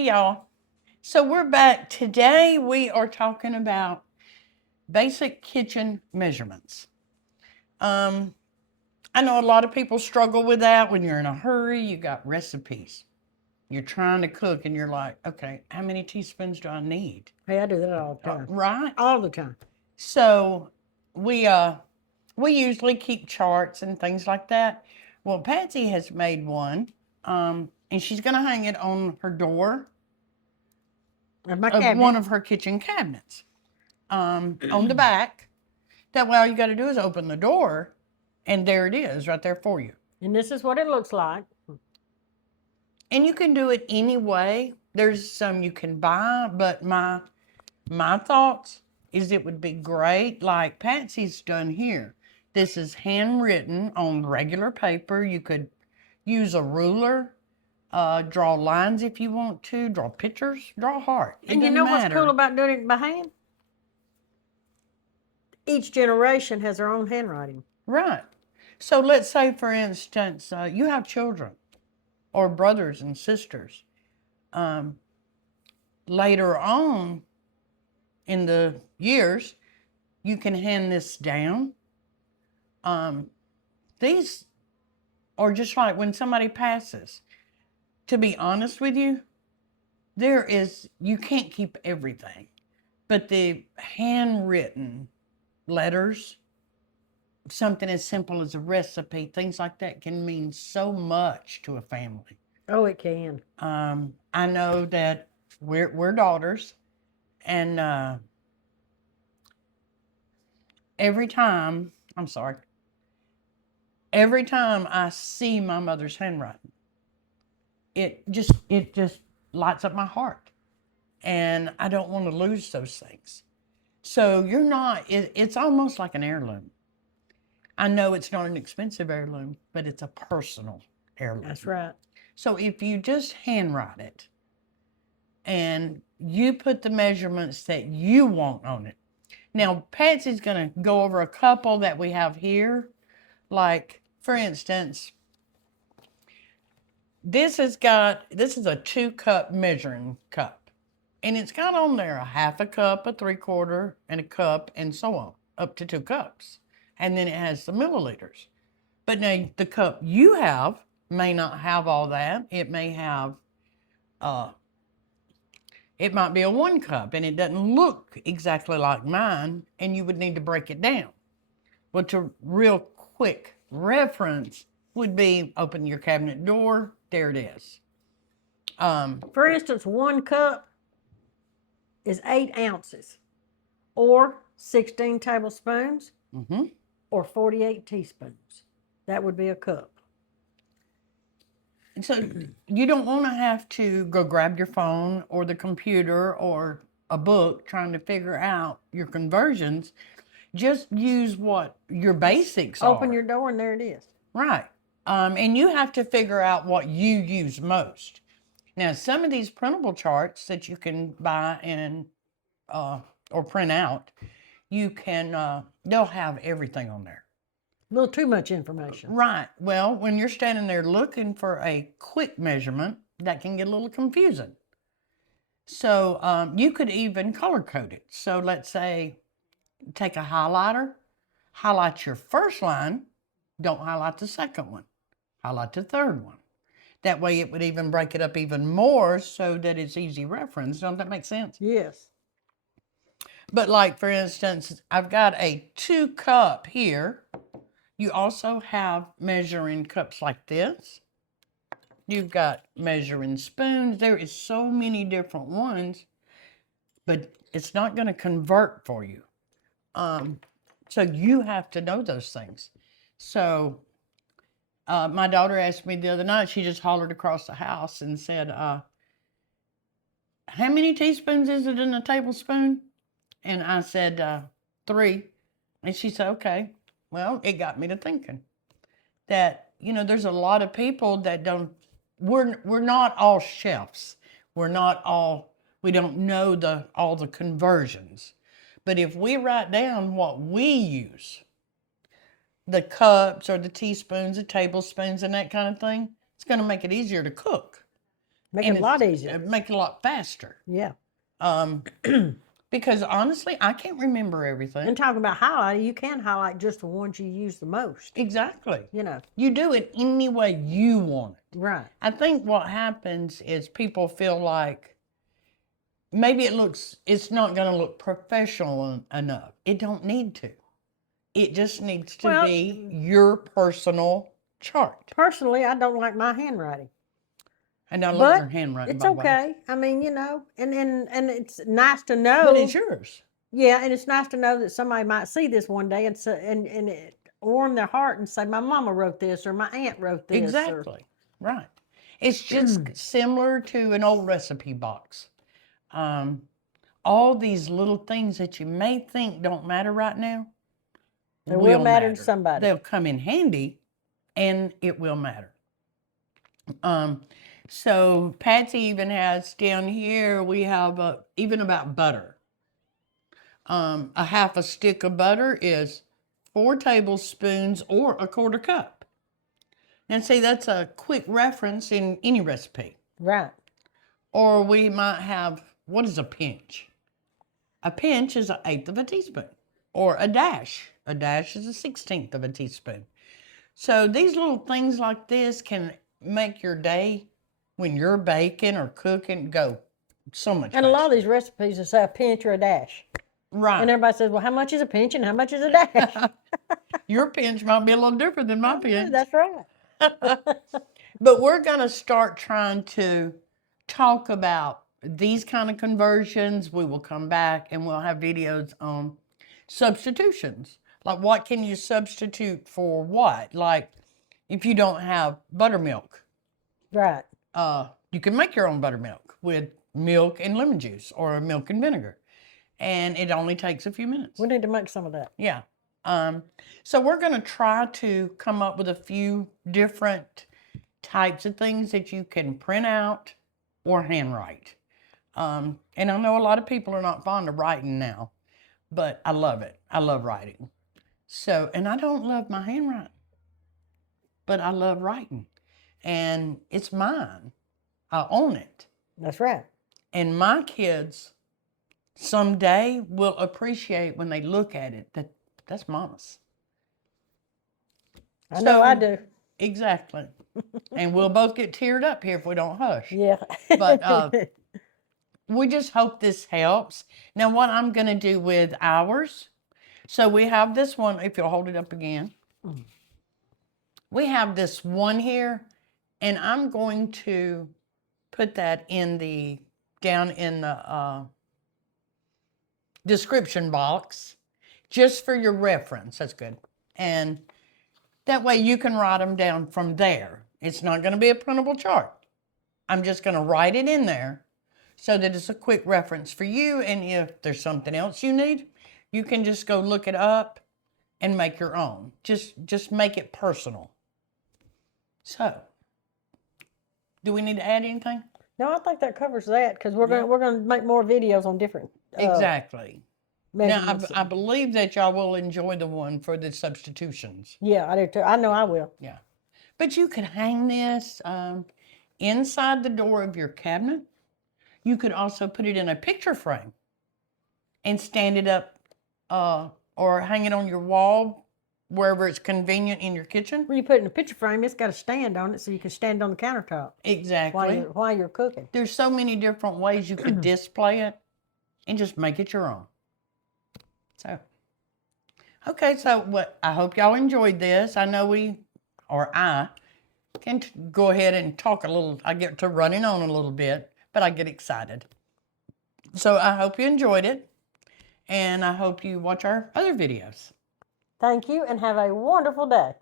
Hey y'all. So we're back. Today we are talking about basic kitchen measurements. I know a lot of people struggle with that when you're in a hurry. You got recipes. You're trying to cook and you're like, okay, how many teaspoons do I need? Hey, I do that all the time. Right? All the time. So we usually keep charts and things like that. Well, Patsy has made one, and she's gonna hang it on her door And my of cabinet. one of her kitchen cabinets. On the back. That way all you got to do is open the door and there it is right there for you. And this is what it looks like. And you can do it any way. There's some you can buy, but my thoughts is it would be great like Patsy's done here. This is handwritten on regular paper. You could use a ruler, draw lines if you want to, draw pictures, draw a heart. And you know what's cool about doing it by hand? Each generation has their own handwriting. Right. So let's say, for instance, you have children or brothers and sisters. Later on in the years, you can hand this down. These are just like when somebody passes. To be honest with you, you can't keep everything, but the handwritten letters, something as simple as a recipe, things like that can mean so much to a family. Oh, it can. I know that we're daughters, and every time I see my mother's handwriting, it just lights up my heart, and I don't want to lose those things. So it's almost like an heirloom. I know it's not an expensive heirloom, but it's a personal heirloom. That's right. So if you just handwrite it and you put the measurements that you want on it. Now, Patsy's going to go over a couple that we have here. Like, for instance, this is a 2-cup measuring cup. And it's got on there a half a cup, a 3/4, and a cup, and so on, up to 2 cups. And then it has the milliliters. But now the cup you have may not have all that. It may have, it might be a 1 cup and it doesn't look exactly like mine, and you would need to break it down. But a real quick reference would be open your cabinet door. There it is. For instance, 1 cup is 8 ounces or 16 tablespoons. Or 48 teaspoons. That would be a cup. And so you don't want to have to go grab your phone or the computer or a book trying to figure out your conversions. Just use what your basics are. Open your door and there it is. Right. And you have to figure out what you use most. Now, some of these printable charts that you can buy and or print out, you can, they'll have everything on there. A little too much information. Right. Well, when you're standing there looking for a quick measurement, that can get a little confusing. So you could even color code it. So let's say, take a highlighter, highlight your first line, don't highlight the second one, highlight the third one. That way it would even break it up even more so that it's easy reference. Don't that make sense? Yes. But like, for instance, I've got a 2-cup here. You also have measuring cups like this. You've got measuring spoons. There is so many different ones, but it's not going to convert for you. So you have to know those things. So my daughter asked me the other night, she just hollered across the house and said, how many teaspoons is it in a tablespoon? And I said, 3. And she said, okay. Well, it got me to thinking that, there's a lot of people that we're not all chefs. We don't know all the conversions. But if we write down what we use, the cups or the teaspoons, the tablespoons, and that kind of thing, it's going to make it easier to cook. Make it a lot easier. Make it a lot faster. Yeah. Because honestly, I can't remember everything. And talking about highlighting, you can highlight just the ones you use the most. Exactly. You know. You do it any way you want it. Right. I think what happens is people feel like maybe it's not going to look professional enough. It don't need to. It just needs to be your personal chart. Personally, I don't like my handwriting. And I love your handwriting. It's okay. I mean, you know, and it's nice to know. But it's yours. Yeah, and it's nice to know that somebody might see this one day and it warm their heart and say, my mama wrote this or my aunt wrote this. Exactly. Right. It's just similar to an old recipe box. All these little things that you may think don't matter right now, they will matter to somebody. They'll come in handy, and it will matter. So Patsy even has down here, we have even about butter. A half a stick of butter is 4 tablespoons or a 1/4 cup. And see, that's a quick reference in any recipe. Right. Or we might have, what is a pinch? A pinch is 1/8 of a teaspoon. Or a dash. A dash is 1/16 of a teaspoon. So these little things like this can make your day when you're baking or cooking go so much faster. A lot of these recipes will say a pinch or a dash. Right. And everybody says, well, how much is a pinch and how much is a dash? Your pinch might be a little different than my pinch. That's right. But we're going to start trying to talk about these kind of conversions. We will come back and we'll have videos on substitutions. Like what can you substitute for what? Like if you don't have buttermilk. Right. You can make your own buttermilk with milk and lemon juice or milk and vinegar. And it only takes a few minutes. We need to make some of that. Yeah. So we're going to try to come up with a few different types of things that you can print out or handwrite. And I know a lot of people are not fond of writing now, but I love it. I love writing. So, and I don't love my handwriting, but I love writing. And it's mine. I own it. That's right. And my kids someday will appreciate when they look at it that that's mama's. I know I do. Exactly. And we'll both get teared up here if we don't hush. Yeah. But we just hope this helps. Now what I'm going to do with ours, so we have this one, if you'll hold it up again. We have this one here, and I'm going to put that down in the description box, just for your reference. That's good. And that way you can write them down from there. It's not going to be a printable chart. I'm just going to write it in there so that it's a quick reference for you. And if there's something else you need, you can just go look it up and make your own. Just make it personal. So, do we need to add anything? No, I think that covers that because we're gonna make more videos on different. Exactly. Now, measurements. I believe that y'all will enjoy the one for the substitutions. Yeah, I do too. I know I will. Yeah. But you could hang this inside the door of your cabinet. You could also put it in a picture frame and stand it up or hang it on your wall wherever it's convenient in your kitchen. When you put it in a picture frame, it's got a stand on it so you can stand on the countertop. Exactly. While you're cooking. There's so many different ways you could display it and just make it your own. So, okay, so I hope y'all enjoyed this. I know I can go ahead and talk a little. I get to running on a little bit, but I get excited. So I hope you enjoyed it, and I hope you watch our other videos. Thank you, and have a wonderful day.